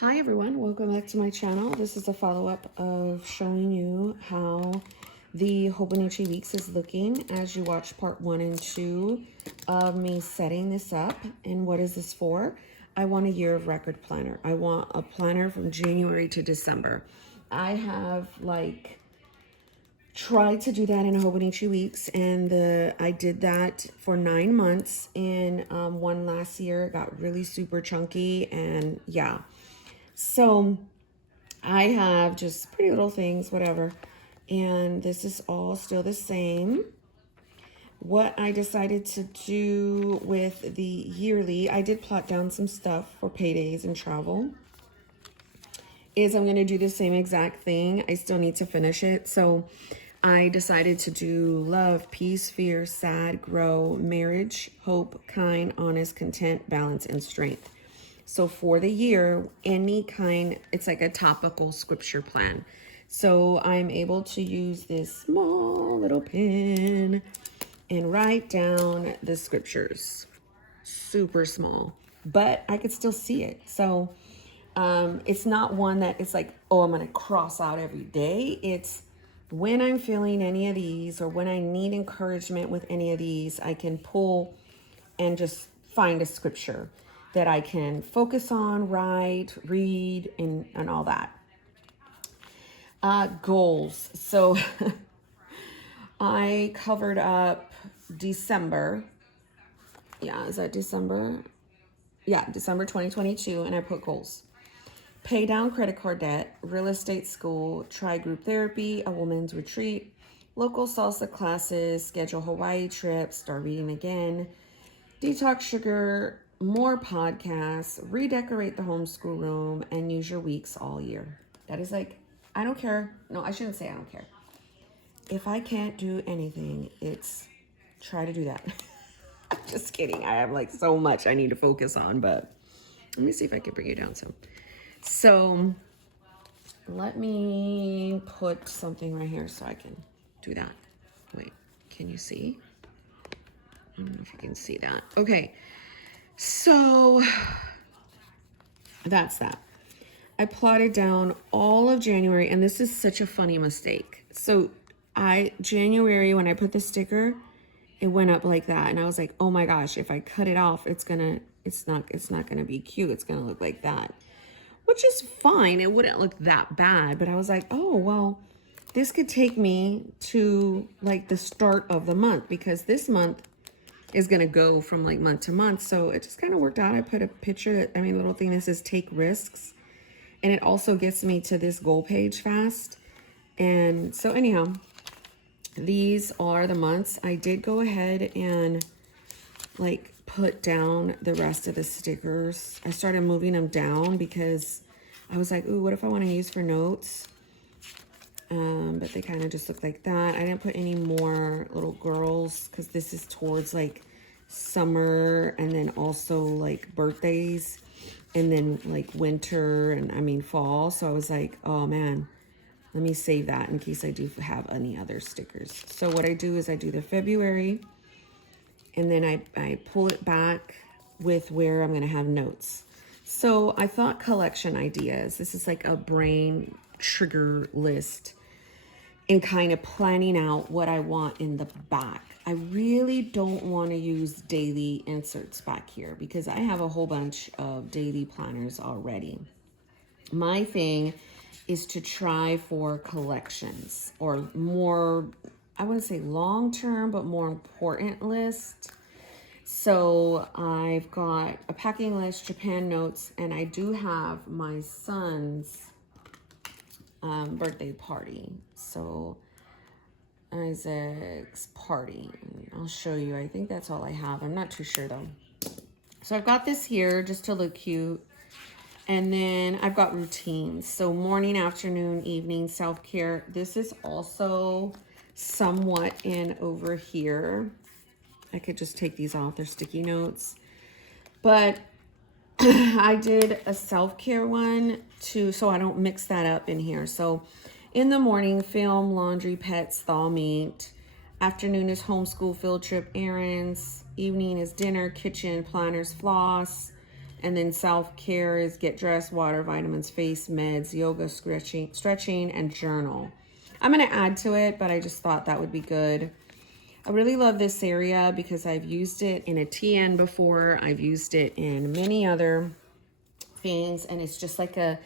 Hi everyone, welcome back to my channel. This is a follow-up of showing you how the Hobonichi weeks is looking as you watch part 1 and 2 of me setting this up. And what is this for? I want a year of record planner. I want a planner from January to December. I have tried to do that in Hobonichi weeks, and I did that for 9 months in one last year. It got really super chunky, and yeah. So I have just pretty little things, whatever. And this is all still the same. What I decided to do with the yearly, I did plot down some stuff for paydays and travel, is I'm going to do the same exact thing. I still need to finish it. So I decided to do love, peace, fear, sad, grow, marriage, hope, kind, honest, content, balance, and strength. So for the year, any kind, it's like a topical scripture plan. So I'm able to use this small little pen and write down the scriptures. Super small, but I could still see it. So it's not one that it's like, oh, I'm going to cross out every day. It's when I'm feeling any of these or when I need encouragement with any of these, I can pull and just find a scripture that I can focus on, write, read, and all that. Goals. So I covered up December. Yeah, is that December? Yeah, December 2022, and I put goals. Pay down credit card debt, real estate school, try group therapy, a woman's retreat, local salsa classes, schedule Hawaii trips, start reading again, detox sugar, more podcasts, redecorate the homeschool room, and use your weeks all year. That is like, I don't care. No, I shouldn't say I don't care. If I can't do anything, it's try to do that. Just kidding. I have like so much I need to focus on, but let me see if I can bring you down some. So let me put something right here so I can do that. Wait, can you see? I don't know if you can see that. Okay. So that's that. I plotted down all of January, and this is such a funny mistake. So January, when I put the sticker, it went up like that. And I was like, oh my gosh, if I cut it off, it's not gonna be cute. It's gonna look like that, which is fine. It wouldn't look that bad, but I was like, oh, well, this could take me to like the start of the month, because this month is going to go from like month to month. So it just kind of worked out. I put a picture little thing that says take risks. And it also gets me to this goal page fast. And so anyhow, these are the months. I did go ahead and like put down the rest of the stickers. I started moving them down because I was like, ooh, what if I want to use for notes? But they kind of just look like that. I didn't put any more little girls because this is towards like summer, and then also like birthdays, and then like winter, and I mean fall. So I was like, oh man, let me save that in case I do have any other stickers. So what I do is I do the February, and then I pull it back with where I'm going to have notes. So I thought collection ideas. This is like a brain trigger list and kind of planning out what I want in the back. I really don't want to use daily inserts back here because I have a whole bunch of daily planners already. My thing is to try for collections or more, I wouldn't say long-term, but more important list. So I've got a packing list, Japan notes, and I do have my son's birthday party. So Isaac's party. I'll show you. I think that's all I have. I'm not too sure though. So I've got this here just to look cute. And then I've got routines. So morning, afternoon, evening, self-care. This is also somewhat in over here. I could just take these off. They're sticky notes. But I did a self-care one too, so I don't mix that up in here. So in the morning, film, laundry, pets, thaw meat. Afternoon is homeschool, field trip, errands. Evening is dinner, kitchen, planners, floss. And then self-care is get dressed, water, vitamins, face, meds, yoga, stretching, and journal. I'm going to add to it, but I just thought that would be good. I really love this area because I've used it in a TN before. I've used it in many other things, and it's just like a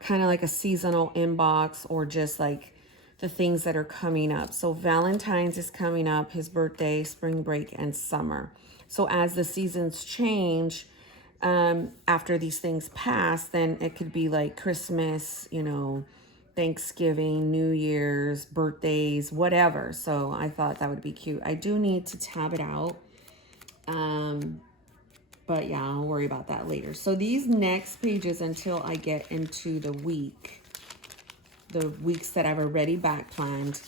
kind of like a seasonal inbox, or just like the things that are coming up. So Valentine's is coming up, his birthday, spring break, and summer. So as the seasons change, after these things pass, then it could be like Christmas, you know, Thanksgiving, New Year's, birthdays, whatever. So I thought that would be cute. I do need to tab it out. But yeah, I'll worry about that later. So these next pages, until I get into the weeks that I've already back planned,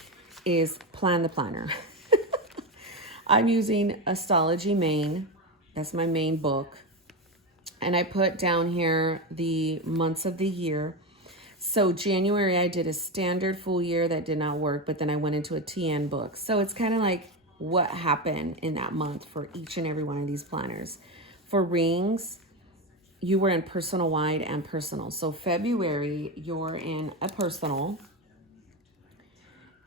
is Plan the Planner. I'm using Astrology Main. That's my main book. And I put down here the months of the year. So January, I did a standard full year that did not work, but then I went into a TN book. So it's kind of like what happened in that month for each and every one of these planners. For rings, you were in personal, wide, and personal. So February, you're in a personal.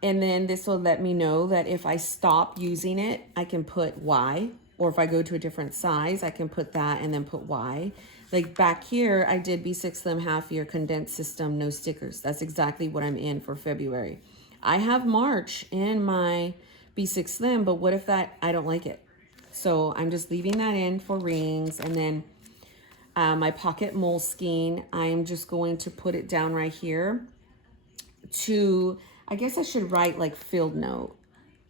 And then this will let me know that if I stop using it, I can put Y. Or if I go to a different size, I can put that and then put Y. Like back here, I did B6 Slim half year condensed system, no stickers. That's exactly what I'm in for February. I have March in my B6 Slim, but what if that, I don't like it? So I'm just leaving that in for rings. And then my pocket Moleskine, I'm just going to put it down right here to, I guess I should write like field note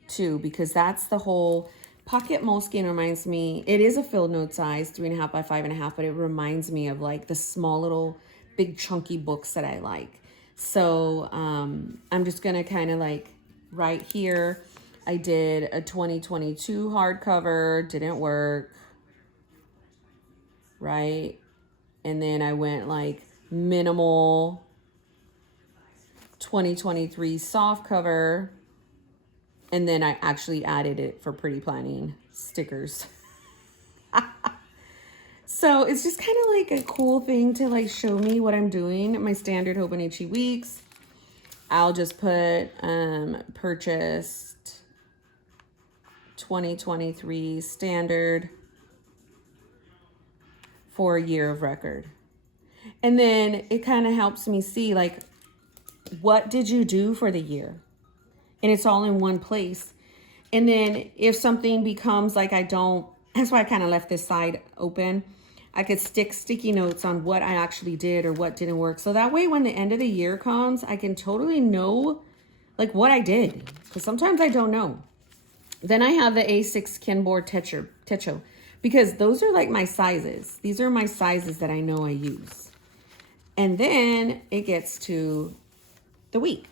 too, because that's the whole pocket Moleskine reminds me, it is a field note size, 3.5 by 5.5, but it reminds me of like the small little big chunky books that I like. So I'm just gonna kind of like right here, I did a 2022 hardcover, didn't work, right? And then I went like minimal 2023 soft cover. And then I actually added it for pretty planning stickers. So it's just kind of like a cool thing to like show me what I'm doing. My standard Hobonichi weeks. I'll just put purchased 2023 standard for a year of record. And then it kind of helps me see like, what did you do for the year? And it's all in one place. And then if something becomes like I don't, that's why I kind of left this side open. I could stick sticky notes on what I actually did or what didn't work. So that way when the end of the year comes, I can totally know like what I did. Because sometimes I don't know. Then I have the A6 Kenboard Techo, because those are like my sizes. These are my sizes that I know I use. And then it gets to the week.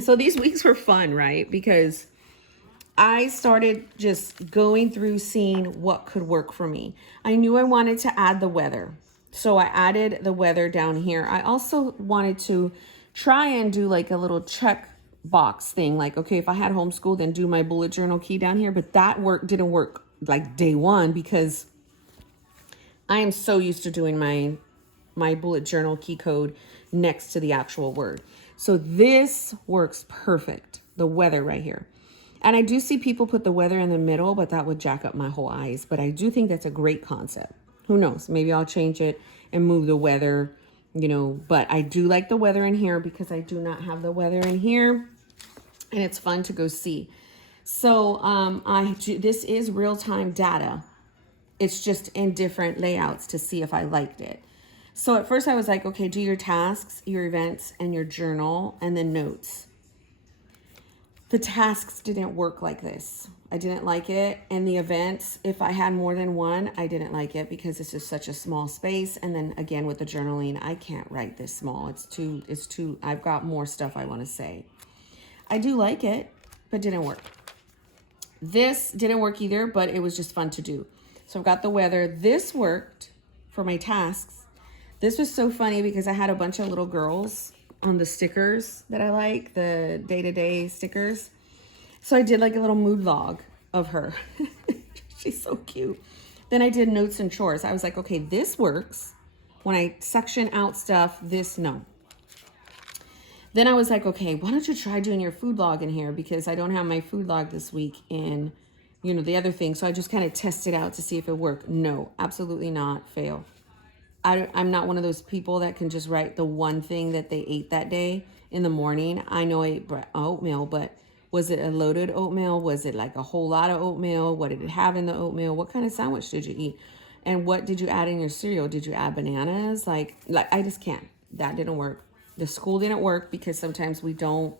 So these weeks were fun, right? Because I started just going through seeing what could work for me. I knew I wanted to add the weather. So I added the weather down here. I also wanted to try and do like a little check box thing. Like, okay, if I had homeschool, then do my bullet journal key down here. But that didn't work like day one, because I am so used to doing my bullet journal key code next to the actual word. So this works perfect, the weather right here. And I do see people put the weather in the middle, but that would jack up my whole eyes. But I do think that's a great concept. Who knows? Maybe I'll change it and move the weather, you know. But I do like the weather in here because I do not have the weather in here. And it's fun to go see. So this is real-time data. It's just in different layouts to see if I liked it. So at first I was like, okay, do your tasks, your events, and your journal, and then notes. The tasks didn't work like this. I didn't like it. And the events, if I had more than one, I didn't like it because it's just such a small space. And then again, with the journaling, I can't write this small. It's too, I've got more stuff I want to say. I do like it, but didn't work. This didn't work either, but it was just fun to do. So I've got the weather. This worked for my tasks. This was so funny because I had a bunch of little girls on the stickers that I like, the day-to-day stickers. So I did like a little mood log of her. She's so cute. Then I did notes and chores. I was like, okay, this works. When I section out stuff, this no. Then I was like, okay, why don't you try doing your food log in here? Because I don't have my food log this week in, you know, the other thing. So I just kind of tested out to see if it worked. No, absolutely not. Fail. I'm not one of those people that can just write the one thing that they ate that day in the morning. I know I ate oatmeal, but was it a loaded oatmeal? Was it like a whole lot of oatmeal? What did it have in the oatmeal? What kind of sandwich did you eat? And what did you add in your cereal? Did you add bananas? Like I just can't. That didn't work. The school didn't work because sometimes we don't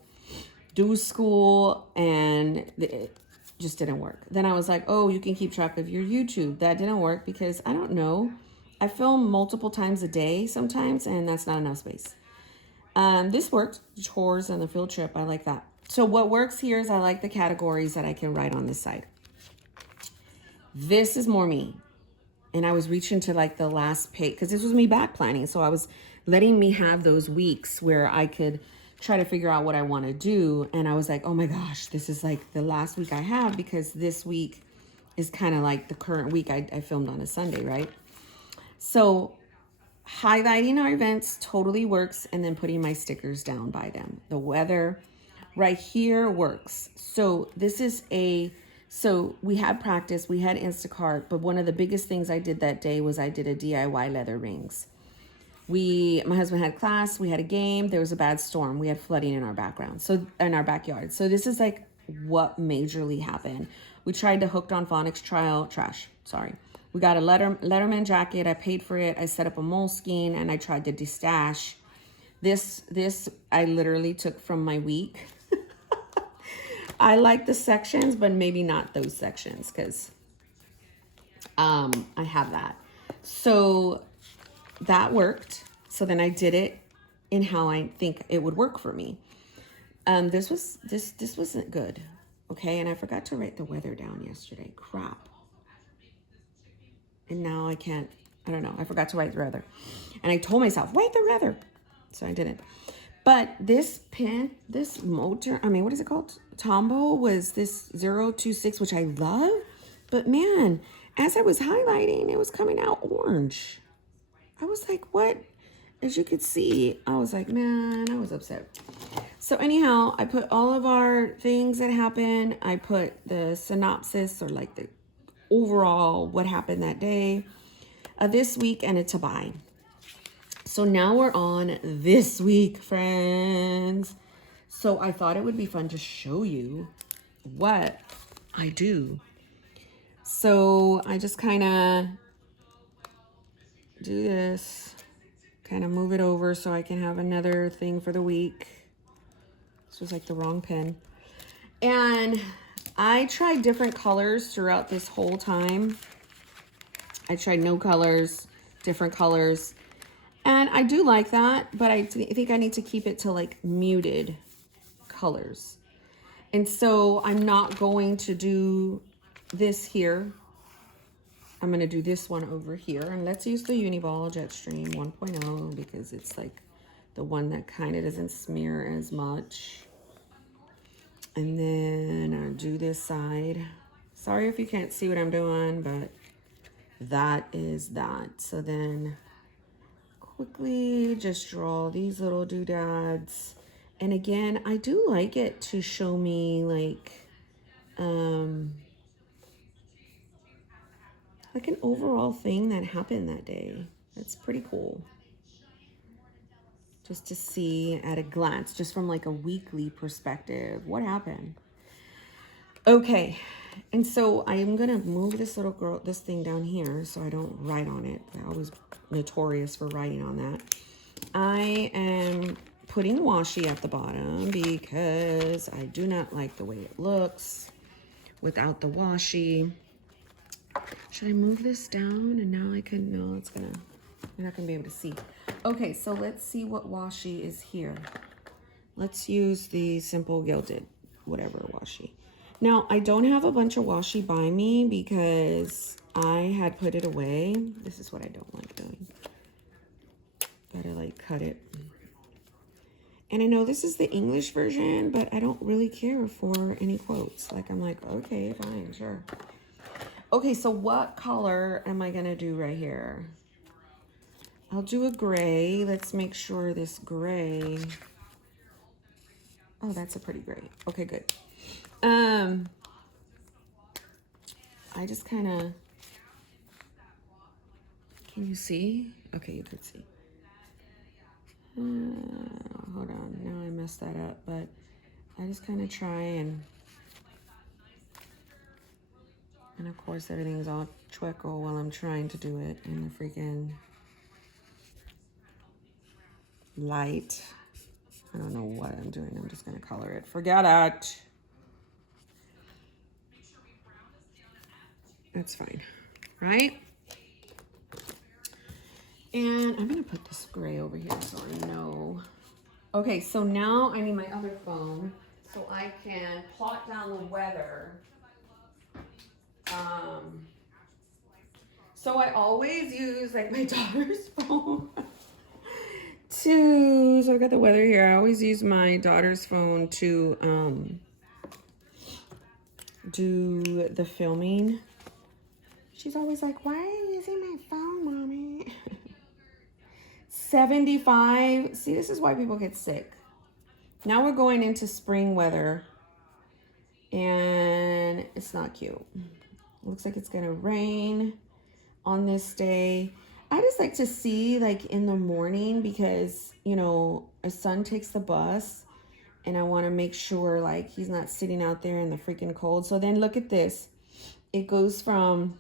do school and it just didn't work. Then I was like, oh, you can keep track of your YouTube. That didn't work because I don't know. I film multiple times a day sometimes, and that's not enough space. This worked. Chores and the field trip. I like that. So what works here is I like the categories that I can write on this side. This is more me. And I was reaching to like the last page because this was me back planning. So I was letting me have those weeks where I could try to figure out what I want to do. And I was like, oh my gosh, this is like the last week I have because this week is kind of like the current week. I filmed on a Sunday, right? So highlighting our events totally works, and then putting my stickers down by them. The weather right here works. So this is so we had practice, we had Instacart, but one of the biggest things I did that day was I did a DIY leather rings. My husband had class, we had a game, there was a bad storm, we had flooding in our background, so in our backyard. So this is like what majorly happened. We tried the Hooked on Phonics trash. We got a Letterman jacket. I paid for it. I set up a Moleskine and I tried to destash. This I literally took from my week. I like the sections, but maybe not those sections because I have that. So that worked. So then I did it in how I think it would work for me. This wasn't good. Okay, and I forgot to write the weather down yesterday. Crap. And now I don't know. I forgot to write the weather. And I told myself, write the weather. So I didn't. But this motor, what is it called? Tombow was this 026, which I love. But man, as I was highlighting, it was coming out orange. I was like, what? As you could see, I was like, man, I was upset. So anyhow, I put all of our things that happened. I put the synopsis or like the overall what happened that day, this week, and a to buy. So now we're on this week, friends. So I thought it would be fun to show you what I do. So I just kind of do this, kind of move it over so I can have another thing for the week. This was like the wrong pen. And I tried different colors throughout this whole time. I tried no colors, different colors. And I do like that, but I think I need to keep it to like muted colors. And so I'm not going to do this here. I'm going to do this one over here. And let's use the Uniball Jetstream 1.0 because it's like the one that kind of doesn't smear as much. And then I'll do this side. Sorry if you can't see what I'm doing, but that is that. So then quickly just draw these little doodads. And again, I do like it to show me like an overall thing that happened that day. That's pretty cool. Just to see at a glance, just from like a weekly perspective, what happened. Okay, and so I am gonna move this thing down here so I don't write on it. I was notorious for writing on that. I am putting washi at the bottom because I do not like the way it looks without the washi. Should I move this down? And now I can, no, you're not gonna be able to see. Okay, so let's see what washi is here. Let's use the Simple Gilded, whatever washi. Now, I don't have a bunch of washi by me because I had put it away. This is what I don't like doing. Gotta like cut it. And I know this is the English version, but I don't really care for any quotes. Like, I'm like, okay, fine, sure. Okay, so what color am I gonna do right here? I'll do a gray. Let's make sure this gray. Oh, that's a pretty gray. Okay, good. I just kind of, can you see? Okay, you could see. Hold on, now I messed that up, but I just kind of try and of course everything's all chueco while I'm trying to do it in the freaking light. I don't know what I'm doing. I'm just gonna color it. Forget it. That's fine, right? And I'm gonna put this gray over here so I know. Okay, so now I need my other phone so I can plot down the weather. So I always use like my daughter's phone so I got the weather here. I always use my daughter's phone to do the filming. She's always like, why are you using my phone, mommy? 75. See, this is why people get sick. Now we're going into spring weather and it's not cute. It looks like it's gonna rain on this day. I just like to see like in the morning because, you know, my son takes the bus and I want to make sure like he's not sitting out there in the freaking cold. So then look at this. It goes from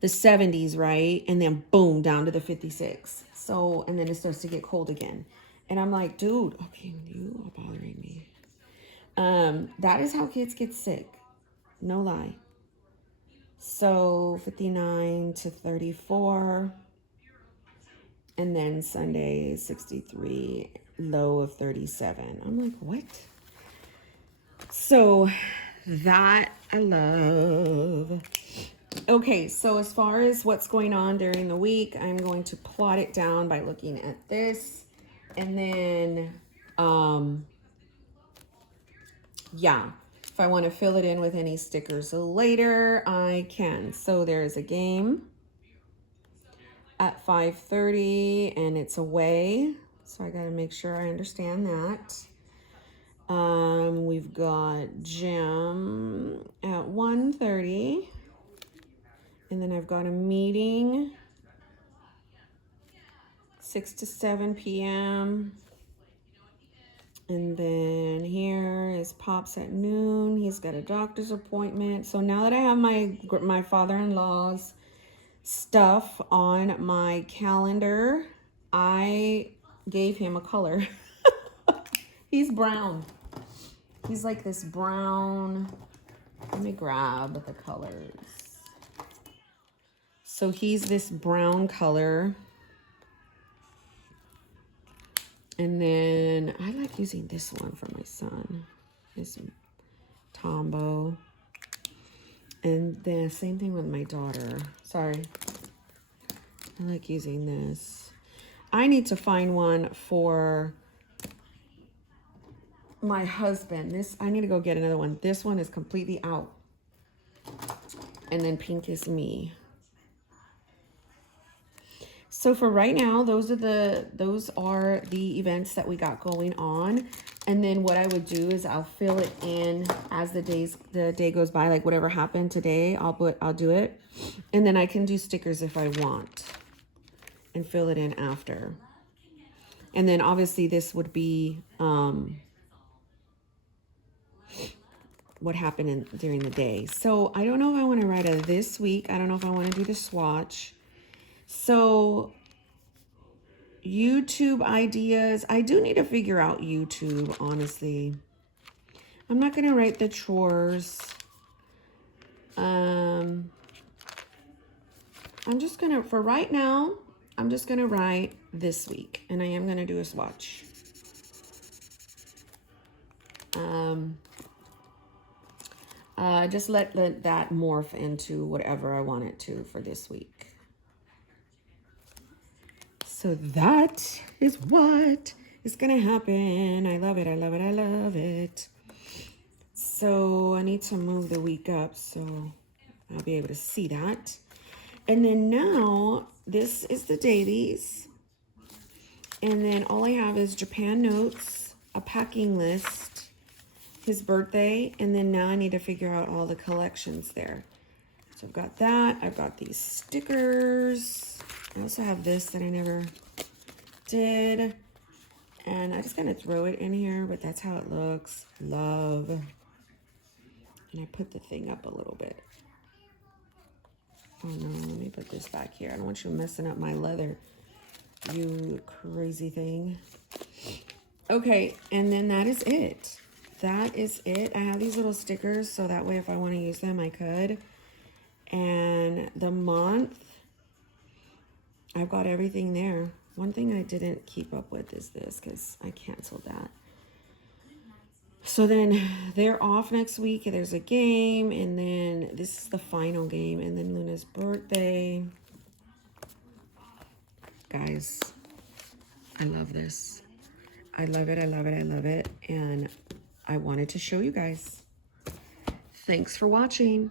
the 70s, right? And then boom, down to the 56. So, and then it starts to get cold again. And I'm like, dude, okay, you are bothering me. That is how kids get sick. No lie. So 59 to 34. And then Sunday, 63, low of 37. I'm like, what? So that I love. Okay, so as far as what's going on during the week, I'm going to plot it down by looking at this. And then, yeah, if I want to fill it in with any stickers later, I can. So there's a game at 5:30 and it's away. So I got to make sure I understand that. We've got gym at 1:30. And then I've got a meeting 6 to 7 p.m. And then here is Pops at noon. He's got a doctor's appointment. So now that I have my father-in-law's stuff on my calendar, I gave him a color. He's brown. He's like this brown. Let me grab the colors. So he's this brown color. And then I like using this one for my son. This Tombow. And then same thing with my daughter. Sorry. I like using this. I need to find one for my husband. I need to go get another one. This one is completely out. And then pink is me. So for right now, those are the events that we got going on. And then what I would do is I'll fill it in as the day goes by, like whatever happened today, I'll do it. And then I can do stickers if I want and fill it in after. And then obviously this would be what happened during the day. So I don't know if I want to write a this week. I don't know if I want to do the swatch. So YouTube ideas. I do need to figure out YouTube, honestly. I'm not going to write the chores. I'm just going to, for right now, I'm just going to write this week. And I am going to do a swatch. Just let that morph into whatever I want it to for this week. So that is what is going to happen. I love it. I love it. I love it. So I need to move the week up. So I'll be able to see that. And then now, this is the dailies. And then all I have is Japan notes, a packing list, his birthday, and then now I need to figure out all the collections there. So I've got that. I've got these stickers. I also have this that I never did. And I just kind of throw it in here, but that's how it looks. Love. And I put the thing up a little bit. Oh no, let me put this back here. I don't want you messing up my leather, you crazy thing. Okay, and then that is it. That is it. I have these little stickers so that way if I want to use them, I could. And the month, I've got everything there. One thing I didn't keep up with is this because I canceled that. So then they're off next week. There's a game, and then this is the final game, and then Luna's birthday. Guys, I love this. I love it, I love it, I love it. And I wanted to show you guys. Thanks for watching.